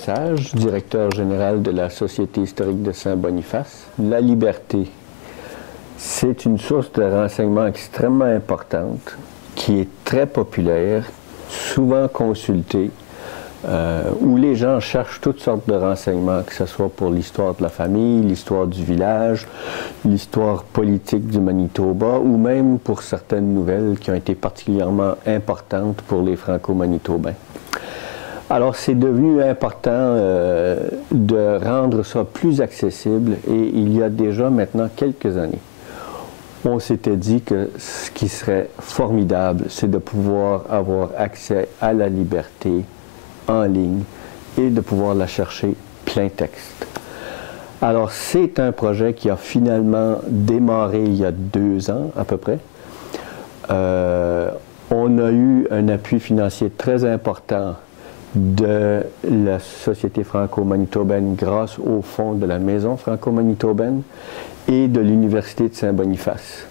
Lesage, directeur général de la Société historique de Saint-Boniface. La liberté, c'est une source de renseignement extrêmement importante qui est très populaire, souvent consultée, où les gens cherchent toutes sortes de renseignements, que ce soit pour l'histoire de la famille, l'histoire du village, l'histoire politique du Manitoba, ou même pour certaines nouvelles qui ont été particulièrement importantes pour les Franco-Manitobains. Alors, c'est devenu important de rendre ça plus accessible, et il y a déjà maintenant quelques années, on s'était dit que ce qui serait formidable, c'est de pouvoir avoir accès à la liberté en ligne et de pouvoir la chercher plein texte. Alors, c'est un projet qui a finalement démarré il y a 2 ans à peu près. On a eu un appui financier très important de la Société franco-manitobaine grâce au fonds de la Maison franco-manitobaine et de l'Université de Saint-Boniface.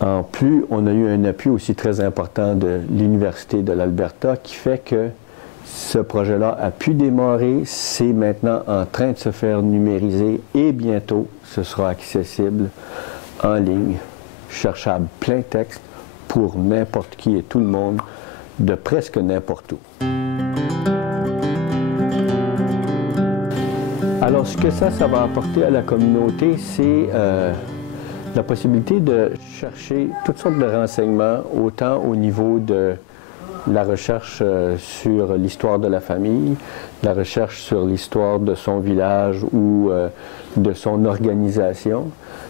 En plus, on a eu un appui aussi très important de l'Université de l'Alberta qui fait que ce projet-là a pu démarrer, c'est maintenant en train de se faire numériser et bientôt ce sera accessible en ligne, cherchable plein texte pour n'importe qui et tout le monde de presque n'importe où. Alors, ce que ça va apporter à la communauté, c'est la possibilité de chercher toutes sortes de renseignements, autant au niveau de la recherche sur l'histoire de la famille, la recherche sur l'histoire de son village ou de son organisation.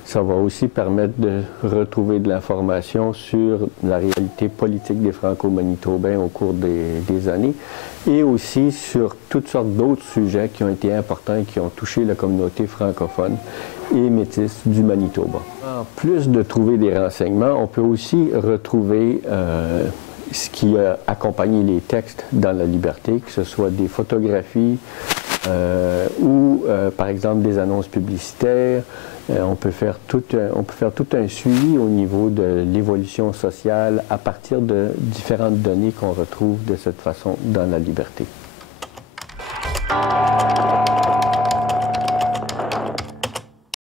Ça va aussi permettre de retrouver de l'information sur la réalité politique des Franco-Manitobains au cours des années et aussi sur toutes sortes d'autres sujets qui ont été importants et qui ont touché la communauté francophone et métisse du Manitoba. En plus de trouver des renseignements, on peut aussi retrouver ce qui a accompagné les textes dans la liberté, que ce soit des photographies ou, par exemple, des annonces publicitaires. On peut faire tout un suivi au niveau de l'évolution sociale à partir de différentes données qu'on retrouve de cette façon dans la liberté.